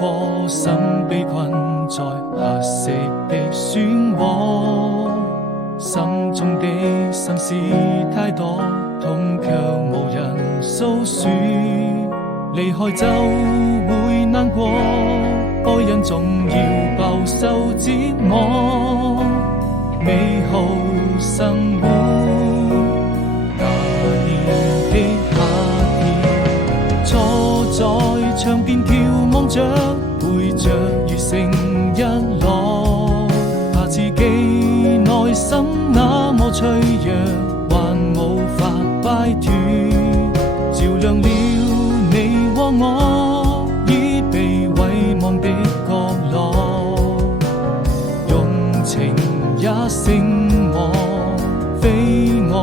顆心被困在黑色的漩渦，心中的心事太多，痛卻無人訴說。離開就會難過，愛人總要飽受折磨。美好生活，那年的夏天，坐在窗邊眺望着，背着雨成日落，怕自己內心那麼脆弱，還無法擺脫，照亮了你和我已被遺忘的角落，用情也勝我，非我